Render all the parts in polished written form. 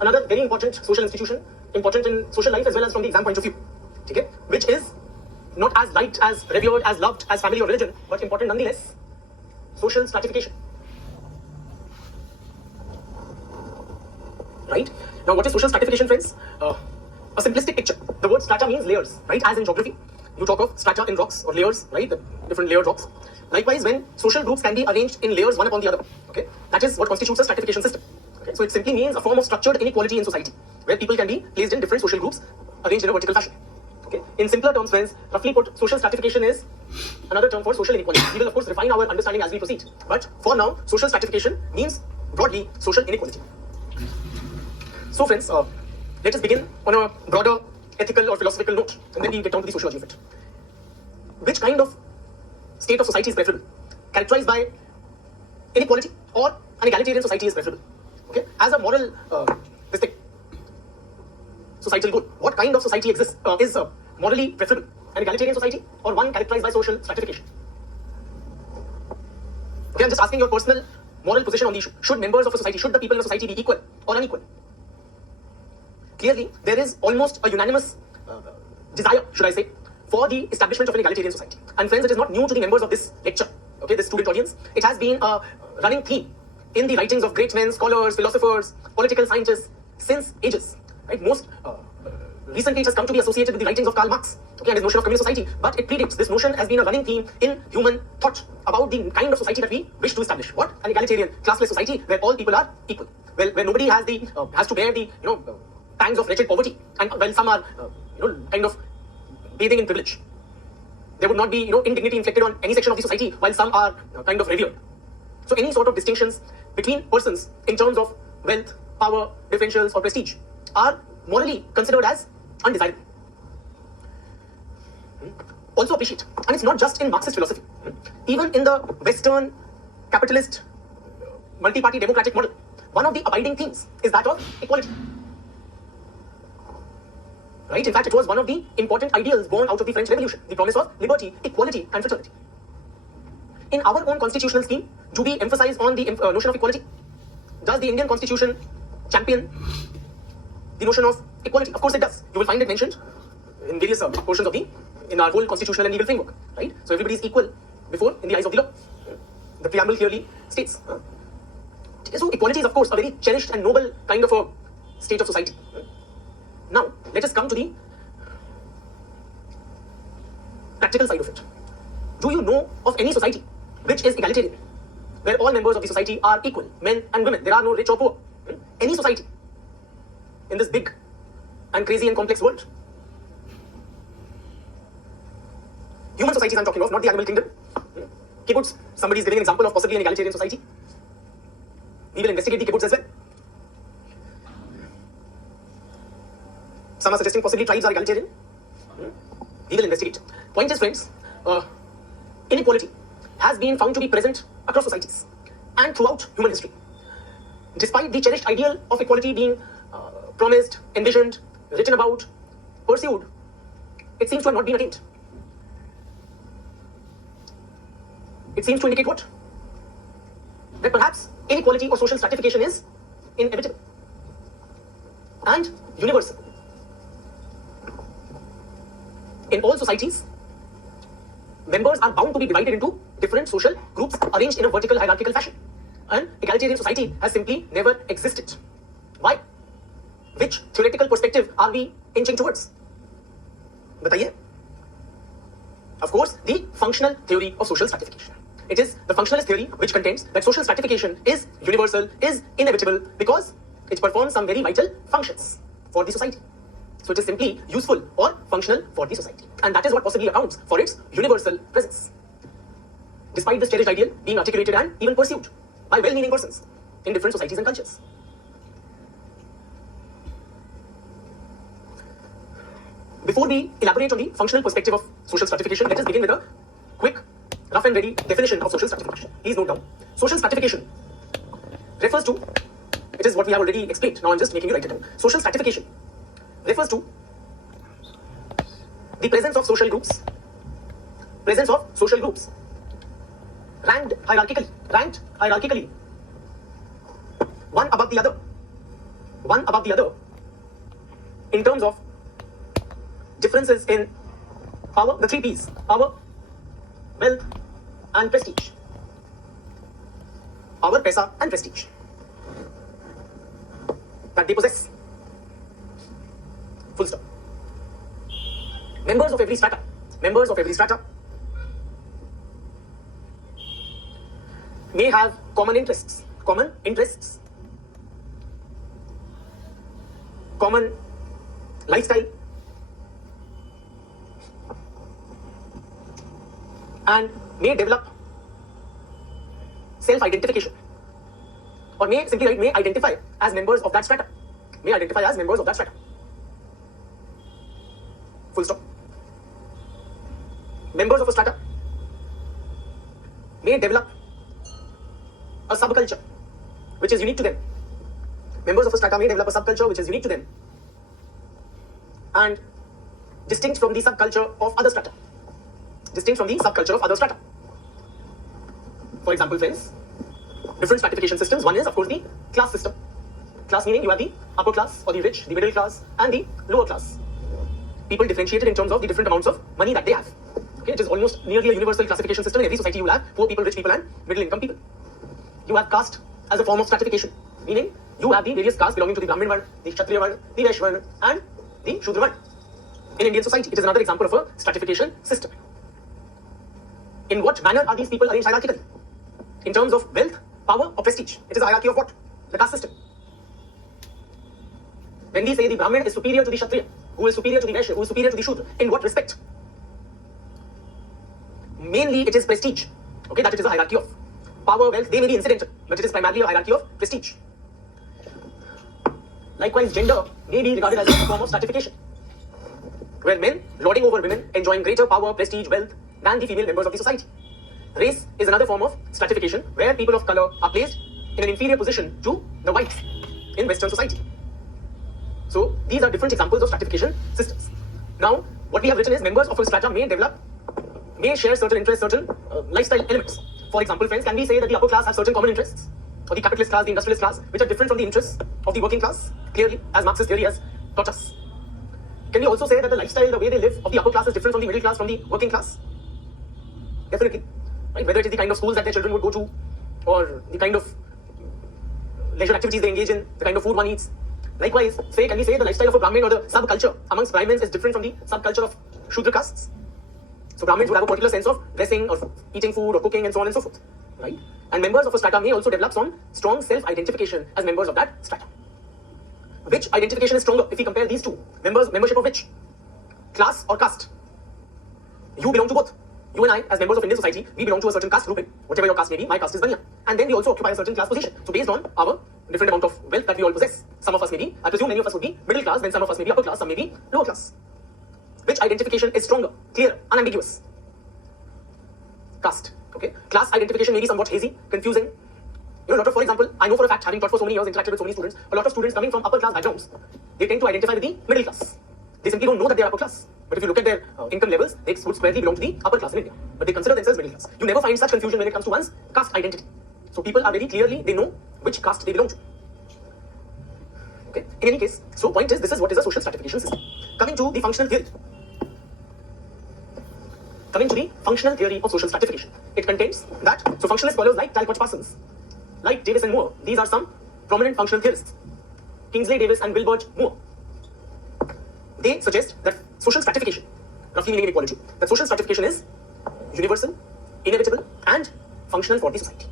another very important social institution, important in social life as well as from the exam point of view, okay, which is not as liked, as revered, as loved as family or religion, but important nonetheless, social stratification. Right? Now, what is social stratification, friends? A simplistic picture. The word strata means layers, right? As in geography, you talk of strata in rocks or layers, right? The different layered rocks. Likewise, when social groups can be arranged in layers one upon the other, okay, that is what constitutes a stratification system. Okay? So it simply means a form of structured inequality in society, where people can be placed in different social groups arranged in a vertical fashion. Okay? In simpler terms, friends, roughly put, social stratification is another term for social inequality. We will of course refine our understanding as we proceed, but for now, social stratification means broadly social inequality. So friends, let us begin on a broader ethical or philosophical note, and then we get down to the sociology of it. Which kind of state of society is preferable? Characterized by inequality or an egalitarian society is preferable? Okay, as a moral societal goal, what kind of society exists is morally preferable? An egalitarian society or one characterized by social stratification? Okay, I'm just asking your personal moral position on the issue. Should members of a society, should the people in a society be equal or unequal? Clearly, there is almost a unanimous desire, should I say, for the establishment of an egalitarian society. And friends, it is not new to the members of this lecture, okay, this student audience. It has been a running theme in the writings of great men, scholars, philosophers, political scientists since ages. Right? Most recently, it has come to be associated with the writings of Karl Marx, okay, and his notion of communist society. But it predates. This notion has been a running theme in human thought about the kind of society that we wish to establish. What? An egalitarian, classless society where all people are equal. Well, where nobody has the has to bear the pangs of wretched poverty, and while some are kind of bathing in privilege, there would not be indignity inflicted on any section of the society, while some are kind of revered. So any sort of distinctions between persons in terms of wealth, power, differentials, or prestige are morally considered as undesirable. Also appreciate, and it's not just in Marxist philosophy, even in the Western capitalist multi-party democratic model, one of the abiding themes is that of equality. Right? In fact, it was one of the important ideals born out of the French Revolution, the promise of liberty, equality, and fraternity. In our own constitutional scheme, do we emphasize on the notion of equality? Does the Indian Constitution champion the notion of equality? Of course it does. You will find it mentioned in various portions of in our whole constitutional and legal framework. Right? So everybody is equal before in the eyes of the law. The preamble clearly states. So equality is of course a very cherished and noble kind of a state of society. Now, let us come to the practical side of it. Do you know of any society which is egalitarian, where all members of the society are equal, men and women? There are no rich or poor. Any society in this big and crazy and complex world. Human societies I'm talking of, not the animal kingdom. Kibbutz, somebody is giving an example of possibly an egalitarian society. We will investigate the kibbutz as well. Some are suggesting possibly tribes are egalitarian. We will investigate. Point is, friends, inequality has been found to be present across societies and throughout human history. Despite the cherished ideal of equality being promised, envisioned, written about, pursued, it seems to have not been attained. It seems to indicate what? That perhaps inequality or social stratification is inevitable and universal. In all societies, members are bound to be divided into different social groups arranged in a vertical hierarchical fashion. An egalitarian society has simply never existed. Why? Which theoretical perspective are we inching towards? Bataiye. Of course, the functional theory of social stratification. It is the functionalist theory which contains that social stratification is universal, is inevitable, because it performs some very vital functions for the society. So it is simply useful or functional for the society. And that is what possibly accounts for its universal presence. Despite this cherished ideal being articulated and even pursued by well-meaning persons in different societies and cultures. Before we elaborate on the functional perspective of social stratification, let us begin with a quick, rough and ready definition of social stratification. Please note down. Social stratification refers to, it is what we have already explained. Now I'm just making you write it down. Social stratification refers to the presence of social groups, ranked hierarchically, one above the other, one above the other in terms of differences in power, the three P's: power, wealth, and prestige. Power, paisa, and prestige that they possess. Full stop. Members of every strata may have common interests, common lifestyle, and may develop self-identification, or may simply write, may identify as members of that strata. Full stop. Members of a strata may develop a subculture which is unique to them. Members of a strata may develop a subculture which is unique to them and distinct from the subculture of other strata. For example, friends, different stratification systems. One is, of course, the class system. Class meaning you have the upper class or the rich, the middle class, and the lower class. People differentiated in terms of the different amounts of money that they have. Okay, it is almost nearly a universal classification system. In every society you will have poor people, rich people, and middle income people. You have caste as a form of stratification, meaning you have the various castes belonging to the Brahmin Varna, the Kshatriya Varna, the Vaishya Varna, and the Shudra Varna. In Indian society, it is another example of a stratification system. In what manner are these people arranged hierarchically? In terms of wealth, power, or prestige? It is a hierarchy of what? The caste system. When we say the Brahmin is superior to the Kshatriya, who is superior to the Vaishya, who is superior to the Shudra, in what respect? Mainly it is prestige, okay, that it is a hierarchy of. Power, wealth, they may be incidental, but it is primarily a hierarchy of prestige. Likewise, gender may be regarded as a form of stratification, where men lording over women, enjoying greater power, prestige, wealth than the female members of the society. Race is another form of stratification, where people of color are placed in an inferior position to the whites in Western society. So these are different examples of stratification systems. Now, what we have written is members of a strata may share certain interests, certain lifestyle elements. For example, friends, can we say that the upper class have certain common interests, or the capitalist class, the industrialist class, which are different from the interests of the working class, clearly, as Marxist theory has taught us? Can we also say that the lifestyle, the way they live of the upper class is different from the middle class, from the working class? Definitely. Right? Whether it is the kind of schools that their children would go to, or the kind of leisure activities they engage in, the kind of food one eats. Likewise, can we say the lifestyle of a Brahmin or the subculture amongst Brahmins is different from the subculture of Shudra castes? So Brahmins would have a particular sense of dressing or eating food or cooking and so on and so forth, right? And members of a strata may also develop some strong self-identification as members of that strata. Which identification is stronger if we compare these two? Membership of which? Class or caste? You belong to both. You and I, as members of Indian society, we belong to a certain caste grouping. Whatever your caste may be, my caste is Banya. And then we also occupy a certain class position. So based on our different amount of wealth that we all possess, some of us may be, I presume many of us would be middle class, then some of us may be upper class, some may be lower class. Which identification is stronger, clear, unambiguous? Caste. Okay. Class identification may be somewhat hazy, confusing. You know, for example, I know for a fact, having taught for so many years, interacted with so many students, a lot of students coming from upper class backgrounds, they tend to identify with the middle class. They simply don't know that they are upper class. But if you look at their income levels, they would squarely belong to the upper class in India. But they consider themselves middle class. You never find such confusion when it comes to one's caste identity. So people are very clearly, they know which caste they belong to. Okay. In any case, so point is, this is what is a social stratification system. Coming to the functional theory. Coming to the functional theory of social stratification. It contains that, so functionalist scholars like Talcott Parsons, like Davis and Moore, these are some prominent functional theorists. Kingsley Davis and Wilbert Moore. They suggest that social stratification, roughly meaning inequality, that social stratification is universal, inevitable, and functional for the society.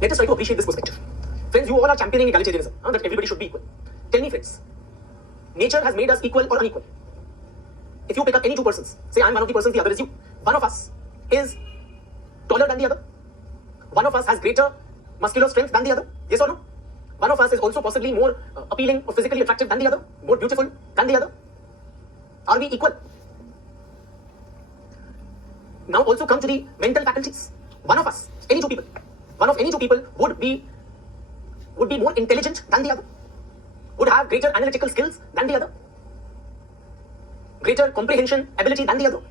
Let us try to appreciate this perspective. Friends, you all are championing egalitarianism, that everybody should be equal. Tell me, friends, nature has made us equal or unequal? If you pick up any two persons, say I'm one of the persons, the other is you. One of us is taller than the other. One of us has greater muscular strength than the other. Yes or no? One of us is also possibly more appealing or physically attractive than the other, more beautiful than the other. Are we equal? Now also come to the mental faculties. One of us, any two people, one of any two people would be more intelligent than the other, would have greater analytical skills than the other, greater comprehension ability than the other,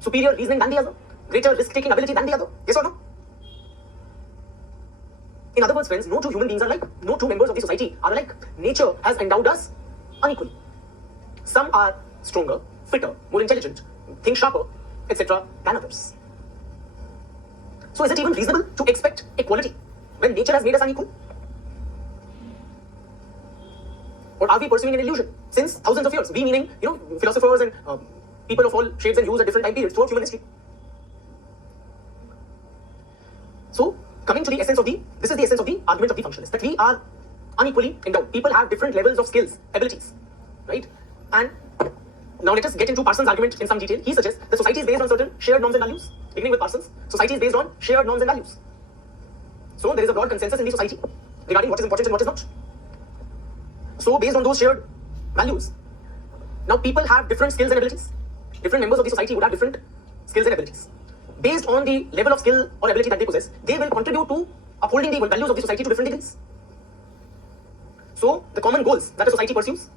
superior reasoning than the other, greater risk-taking ability than the other. Yes or no? In other words, friends, no two human beings are alike. No two members of the society are alike. Nature has endowed us unequally. Some are stronger, fitter, more intelligent, think sharper, etc. than others. So is it even reasonable to expect equality when nature has made us unequal? Or are we pursuing an illusion? Since thousands of years, we meaning, philosophers and people of all shades and hues at different time periods throughout human history. So, coming to the essence of this is the essence of the argument of the functionalist, that we are unequally endowed. People have different levels of skills, abilities, right? And now let us get into Parsons' argument in some detail. He suggests that society is based on certain shared norms and values. Beginning with Parsons, society is based on shared norms and values. So there is a broad consensus in the society regarding what is important and what is not. So based on those shared values, now people have different skills and abilities. Different members of the society would have different skills and abilities. Based on the level of skill or ability that they possess, they will contribute to upholding the values of the society to different degrees. So the common goals that a society pursues,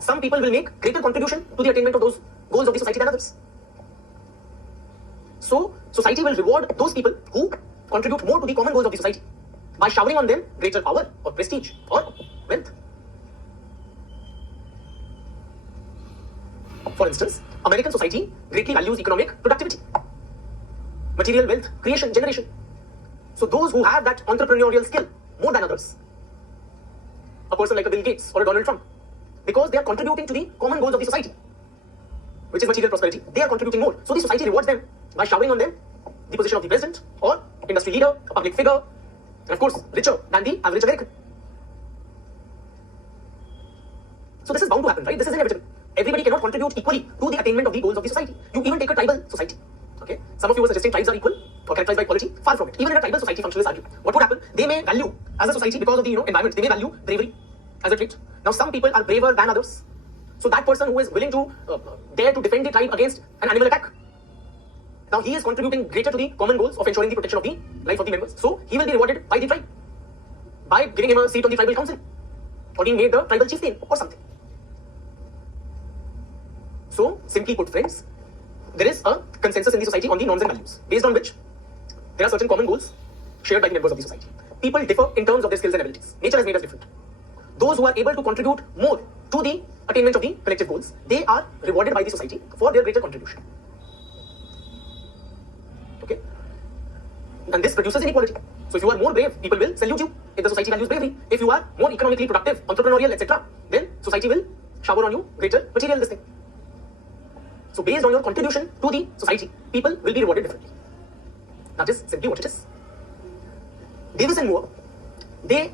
some people will make greater contribution to the attainment of those goals of the society than others. So society will reward those people who contribute more to the common goals of the society by showering on them greater power or prestige or wealth. For instance, American society greatly values economic productivity, material wealth, creation, generation. So those who have that entrepreneurial skill more than others, a person like a Bill Gates or a Donald Trump, because they are contributing to the common goals of the society, which is material prosperity, they are contributing more. So the society rewards them by showering on them the position of the president or industry leader, a public figure, and of course richer than the average American. So this is bound to happen, right? This is inevitable. Everybody cannot contribute equally to the attainment of the goals of the society. You even take a tribal society. Okay? Some of you were suggesting tribes are equal or characterized by equality. Far from it. Even in a tribal society, functionalists argue. What would happen? They may value, as a society, because of the environment, they may value bravery as a trait. Now, some people are braver than others. So that person who is willing to dare to defend the tribe against an animal attack, now he is contributing greater to the common goals of ensuring the protection of the life of the members. So he will be rewarded by the tribe by giving him a seat on the tribal council or being made the tribal chieftain or something. So, simply put, friends, there is a consensus in the society on the norms and values, based on which there are certain common goals shared by the members of the society. People differ in terms of their skills and abilities. Nature has made us different. Those who are able to contribute more to the attainment of the collective goals, they are rewarded by the society for their greater contribution. Okay? And this produces inequality. So if you are more brave, people will salute you if the society values bravery. If you are more economically productive, entrepreneurial, etc., then society will shower on you greater material this thing. So based on your contribution to the society, people will be rewarded differently. That is simply what it is. Davis and Moore, okay,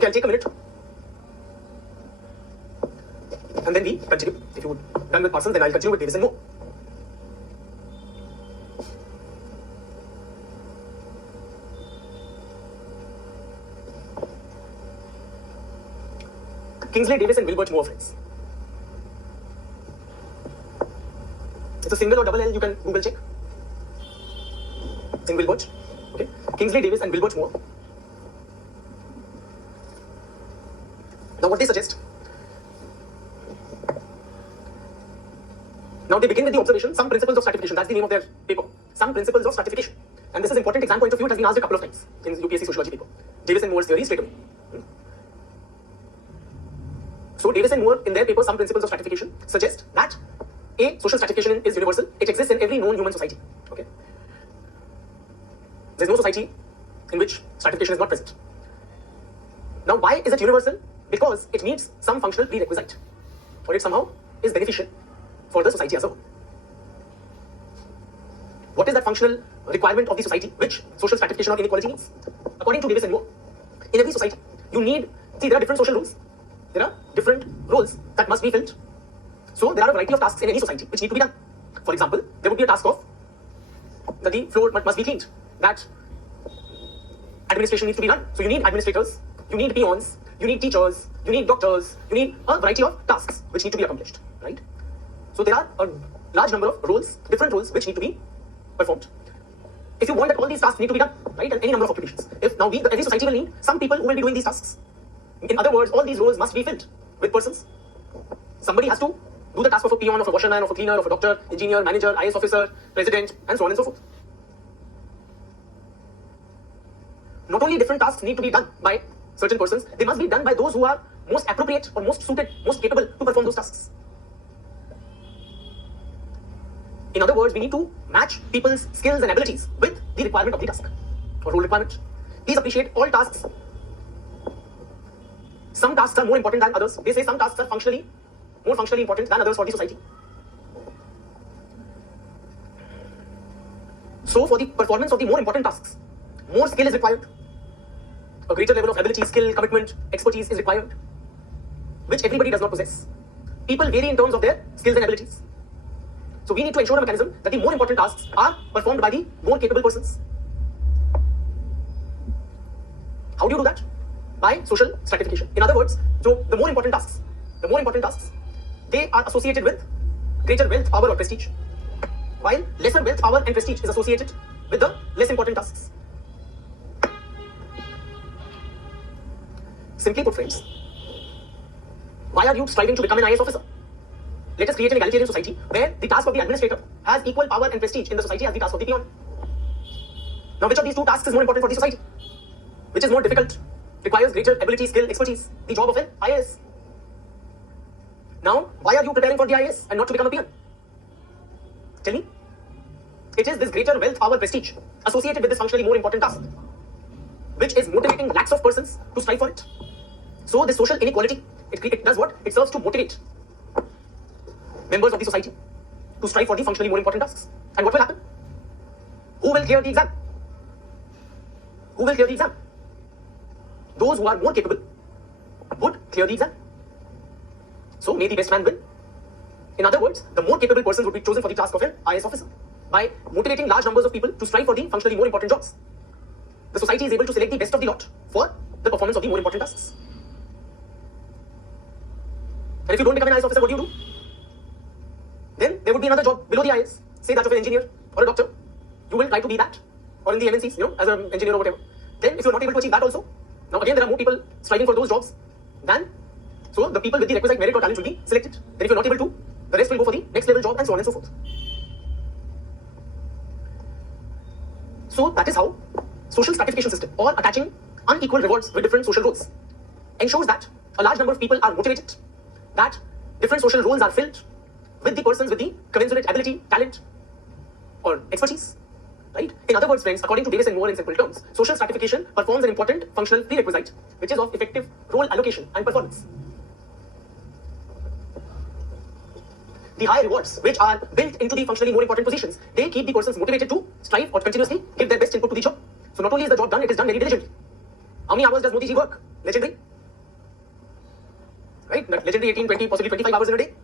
I'll take a minute. And then we continue. If you would done with Parsons, then I'll continue with Davis and Moore. Kingsley Davis and Wilbert Moore, friends. It's a single or double L, you can Google check. In Wilbert. Okay. Kingsley Davis and Wilbert Moore. Now what they suggest. Now they begin with the observation, some principles of stratification. That's the name of their paper. Some principles of stratification. And this is important exam point of view. It has been asked a couple of times in UPSC sociology paper. Davis and Moore's theory straight away. So Davis and Moore in their paper, some principles of stratification, suggest that A, social stratification is universal. It exists in every known human society. Okay. There's no society in which stratification is not present. Now, why is it universal? Because it meets some functional prerequisite, or it somehow is beneficial for the society as a whole. What is that functional requirement of the society which social stratification or inequality needs? According to Davis and Moore, in every society, you need, there are different social roles. There are different roles that must be filled. So there are a variety of tasks in any society which need to be done. For example, there would be a task of that the floor must be cleaned, that administration needs to be done. So you need administrators, you need peons, you need teachers, you need doctors, you need a variety of tasks which need to be accomplished, right? So there are a large number of roles, different roles which need to be performed. If you want that all these tasks need to be done, right, and any number of occupations. If now every society will need some people who will be doing these tasks. In other words, all these roles must be filled with persons. Somebody has to do the task of a peon, of a washerman, of a cleaner, of a doctor, engineer, manager, IS officer, president, and so on and so forth. not only different tasks need to be done by certain persons, they must be done by those who are most appropriate or most suited, most capable to perform those tasks. In other words, we need to match people's skills and abilities with the requirement of the task or role requirement. Please appreciate all tasks. Some tasks are more important than others. They say some tasks are more functionally important than others for the society. So for the performance of the more important tasks, more skill is required. A greater level of ability, skill, commitment, expertise is required, which everybody does not possess. People vary in terms of their skills and abilities. So we need to ensure a mechanism that the more important tasks are performed by the more capable persons. How do you do that? By social stratification. In other words, so the more important tasks, they are associated with greater wealth, power or prestige, while lesser wealth, power and prestige is associated with the less important tasks. Simply put, friends, why are you striving to become an IAS officer? Let us create an egalitarian society where the task of the administrator has equal power and prestige in the society as the task of the peon. Now, which of these two tasks is more important for the society? Which is more difficult? Requires greater ability, skill, expertise? The job of an IAS. Now, why are you preparing for the IAS and not to become a peon? Tell me. It is this greater wealth, power, prestige associated with this functionally more important task, which is motivating lakhs of persons to strive for it. So, this social inequality, it does what? It serves to motivate members of the society to strive for the functionally more important tasks. And what will happen? Who will clear the exam? Who will clear the exam? Those who are more capable would clear the exam. So may the best man win. In other words, the more capable person would be chosen for the task of an IAS officer. By motivating large numbers of people to strive for the functionally more important jobs, the society is able to select the best of the lot for the performance of the more important tasks. And if you don't become an IAS officer, what do? Then there would be another job below the IAS, say that of an engineer or a doctor. You will try to be that, or in the MNCs, as an engineer or whatever. Then if you're not able to achieve that also, now again there are more people striving for those jobs than, so the people with the requisite merit or talent will be selected. Then if you're not able to, the rest will go for the next level job and so on and so forth. So that is how social stratification system, or attaching unequal rewards with different social roles, ensures that a large number of people are motivated, that different social roles are filled with the persons with the commensurate ability, talent, or expertise. Right? In other words, friends, according to Davis and Moore in simple terms, social stratification performs an important functional prerequisite, which is of effective role allocation and performance. The high rewards, which are built into the functionally more important positions, they keep the persons motivated to strive or continuously give their best input to the job. So not only is the job done, it is done very diligently. How many hours does Modi ji work? Legendary. Right? That legendary 18, 20, possibly 25 hours in a day.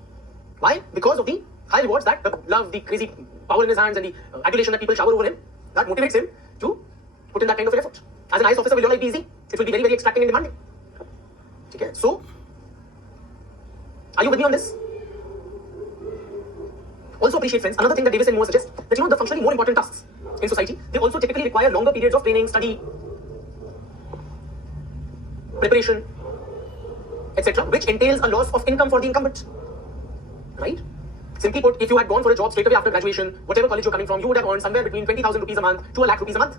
Why? Because of the high rewards, that the love, the crazy power in his hands, and the adulation that people shower over him, that motivates him to put in that kind of effort. As an IAS officer, will your life be easy? It will be very, very extracting and demanding. Okay? So, are you with me on this? Also appreciate, friends, another thing that Davis and Moore suggest, that the functionally more important tasks in society, they also typically require longer periods of training, study, preparation, etc., which entails a loss of income for the incumbent. Right? Simply put, if you had gone for a job straight away after graduation, whatever college you're coming from, you would have earned somewhere between 20,000 rupees a month to a lakh rupees a month.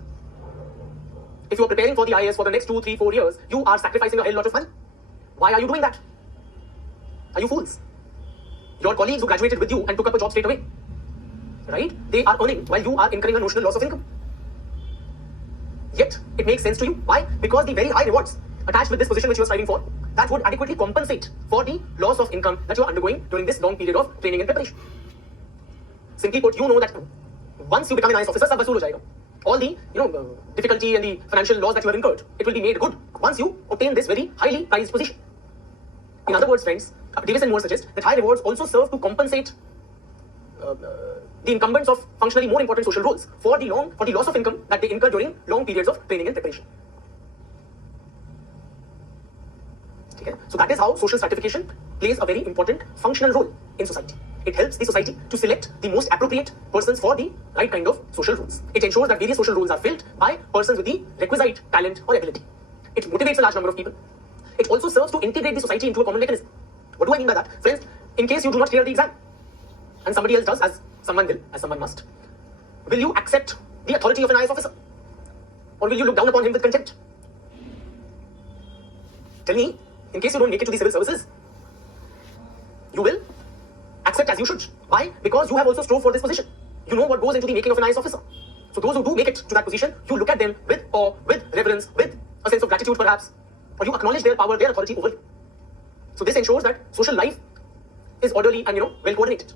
If you are preparing for the IAS for the next 2, 3, 4 years, you are sacrificing a hell lot of money. Why are you doing that? Are you fools? Your colleagues who graduated with you and took up a job straight away, right? They are earning while you are incurring a notional loss of income. Yet, it makes sense to you. Why? Because the very high rewards attached with this position which you are striving for, that would adequately compensate for the loss of income that you are undergoing during this long period of training and preparation. Simply put, you know that once you become an IAS officer, sab vasool ho jayega. All the difficulty and the financial loss that you have incurred, it will be made good once you obtain this very highly prized position. In other words, friends, Davis and Moore suggest that high rewards also serve to compensate the incumbents of functionally more important social roles for the loss of income that they incur during long periods of training and preparation. Okay? So that is how social stratification plays a very important functional role in society. It helps the society to select the most appropriate persons for the right kind of social roles. It ensures that various social roles are filled by persons with the requisite talent or ability. It motivates a large number of people. It also serves to integrate the society into a common mechanism. What do I mean by that? Friends, in case you do not clear the exam, and somebody else does, as someone will, as someone must, will you accept the authority of an IAS officer? Or will you look down upon him with contempt? tell me, in case you don't make it to the civil services, you will accept as you should. Why? Because you have also strove for this position. You know what goes into the making of an IAS officer. So those who do make it to that position, you look at them with awe, with reverence, with a sense of gratitude perhaps, or you acknowledge their power, their authority over you. So this ensures that social life is orderly and well coordinated.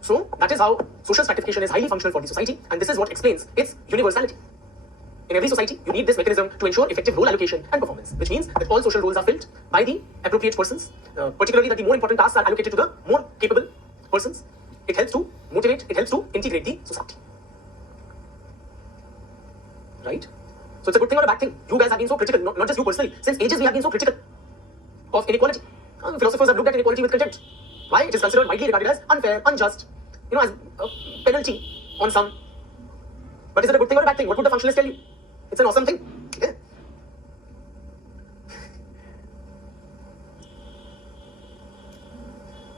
So that is how social stratification is highly functional for the society, and this is what explains its universality. In every society, you need this mechanism to ensure effective role allocation and performance, which means that all social roles are filled by the appropriate persons, particularly that the more important tasks are allocated to the more capable persons. It helps to motivate, it helps to integrate the society. Right? So it's a good thing or a bad thing. You guys have been so critical, not just you personally. Since ages we have been so critical of inequality. Philosophers have looked at inequality with contempt. Why? It is considered widely regarded as unfair, unjust, as a penalty on some. But is it a good thing or a bad thing? What would the functionalist tell you? It's an awesome thing. Yeah.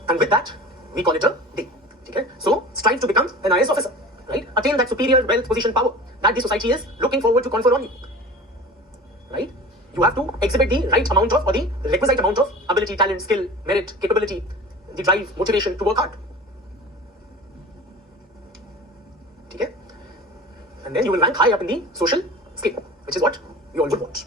And with that, we call it a day. Okay? So, strive to become an IAS officer. Right? Attain that superior wealth, position, power that the society is looking forward to confer on you. Right? You have to exhibit the right amount of, or the requisite amount of ability, talent, skill, merit, capability, the drive, motivation to work hard. Okay? And then you will rank high up in the social scale, which is what we all would want.